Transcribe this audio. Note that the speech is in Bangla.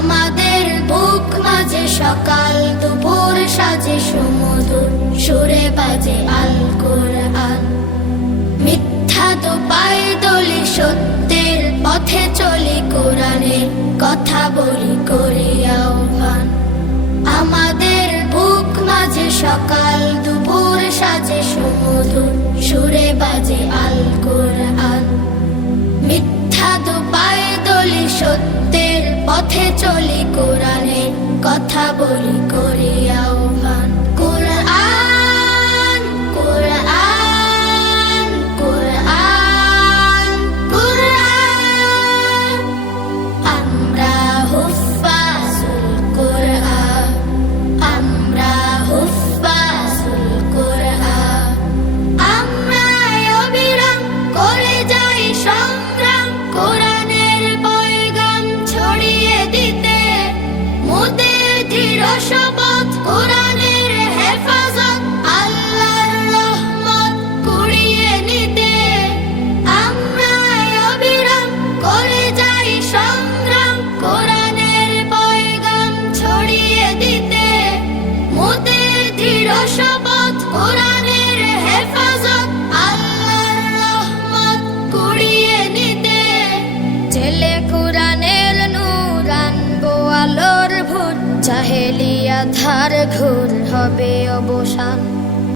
আমাদের বুক মাঝে সকাল দুপুর সাজে সুমধুর সুরে বাজে আল কোরআন। মিথ্যা তো পায়ে দলি সত্যের পথে চলি, কোরআনের কথা বলি করি আহ্বান। আমাদের বুক মাঝে সকাল দুপুর সাজে সুমধুর সুরে বাজে আল কোরআন। মিথ্যা তো পায়ে দলি সত্যের পথে চলি, কোরআনের কথা বলি করি আহ্বান। কোরআন কোরআন কোরআন কোরআন, আমরা হুফাজুল কোরআন, আমরা হুফাজুল কোরআন। আমরা অবিরাম করে যাই সংগ্রাম, কোরআনের পয়গাম ছড়িয়ে দিতে। মোদের দৃঢ় শপথ কোরআনের হেফাজত, আল্লাহর রহমত কুড়িয়ে নিতে। আমরা অবিরাম করে যাই সংগ্রাম, কোরআনের পয়গাম ছড়িয়ে দিতে। মোদের দৃঢ় শপথ কোরআনের হেফাজত, আল্লাহর রহমত কুড়িয়ে নিতে। জেলে কোরআনের নূর আনবো আলোর ভোর, জাহেলিয়া ধার ঘোর হবে অবসান।